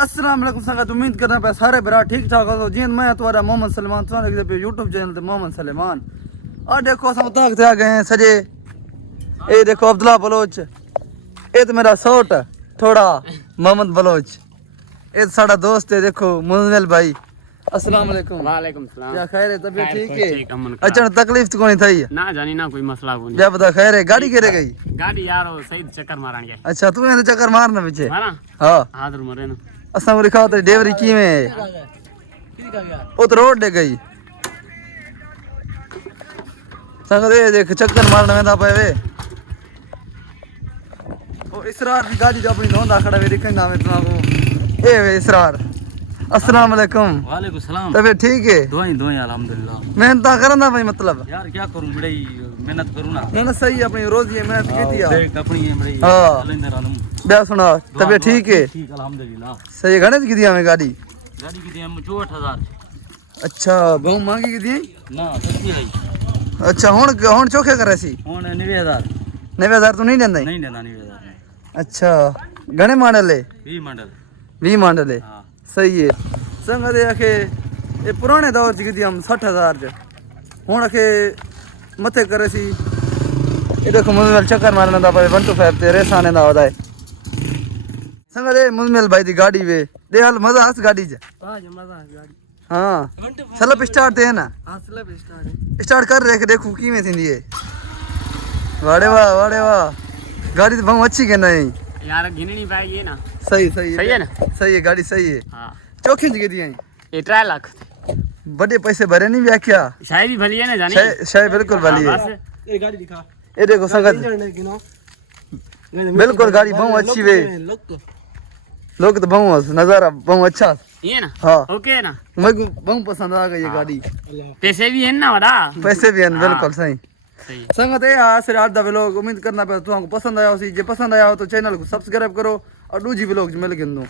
अस्सलाम वालेकुम संगत उम्मीद करना पे सारे भरा ठीक ठाक हो जी मैं तुम्हारा मोहम्मद सलमान तुम देखते पे यूट्यूब चैनल ते मोहम्मद सलमान और देखो अस तक आ गए हैं सजे ये देखो अब्दुल्ला बलोच ये तो मेरा सोट थोड़ा मोहम्मद बलोच ये तो साड़ा दोस्त है देखो मुजमिल भाई अस्सलाम वालेकुम। वालेकुम सलाम। क्या खैर है तबीयत ठीक है? अमन अच्छा तकलीफ तो कोनी थई ना जानी ना कोई मसला कोनी। क्या पता खैर है गाड़ी केरे गई गाड़ी यार वो सही चक्कर मारन गए। अच्छा तू ने चक्कर मारना पीछे मारा हां हादर मरे ना असा मुरी खाओ ते डेवरी की में ओ तो रोड दे गई संग दे देख चक्कर मारना वेंदा पे वे ओ इसरार की गाड़ी जो अपनी धोंदा खड़ा वे दिखेंगा मैं तुमको ए वे इसरार अस्सलाम वालेकुम। वालेकुम सलाम। तबीयत ठीक है? दुआई अल्हम्दुलिल्लाह। मेहनत करना भाई मतलब यार क्या करूं बड़ी मेहनत करूं ना। ना सही है अपनी रोज ये मेहनत की थी देख अपनी ये बड़ी हां अल्लाह आलम बे सुना तबीयत ठीक है? ठीक अल्हम्दुलिल्लाह। सही है गणेश की दिया में गाड़ी की दी हम 64000। अच्छा बहुत महंगी की दी ना सस्ती है। अच्छा हुन चोखे करे सी हुन 90000 90000 तो नहीं देंदा नहीं देना 90000। अच्छा गणे मॉडल है 20 मॉडल 20 मॉडल है हां सही है संग दे आखे ये पुराने दौर च की हम 60000 च हुन आखे मथे करे सी ये देखो मुजमिल चक्कर मारने दा भाई 125 ते रेस आने दा होदा है संग दे मुजमिल भाई दी गाड़ी वे दे हाल मजा आस गाड़ी च हां जो मजा गाड़ी हां स्लप स्टार्ट ते है ना हां स्लैब स्टार्ट स्टार्ट कर देख देखो कीवें थिंदी है वाड़े वाह गाड़ी तो बहुत अच्छी कहना है यार गिननी पाएगी ना। सही सही है ना सही है गाड़ी सही है हां चौखी जगह दी हैं ये 3 लाख बड़े पैसे भरे नहीं व्या क्या शायद भी भली है ना जानी शायद बिल्कुल भली है ये गाड़ी दिखा ये देखो संगत बिल्कुल गाड़ी बहुत अच्छी वे लोग तो बहुत नजारा बहुत अच्छा ये ना हाँ ओके है ना मेरे को बहुत पसंद आ गई ये गाड़ी पैसे भी है ना बड़ा पैसे भी हैं बिल्कुल सही सही संगत है आज से आज दा व्लॉग उम्मीद करना पे तुमको पसंद आया हो सी जे पसंद आया हो तो चैनल को सब्सक्राइब करो और दूजी व्लॉग मिल के दो।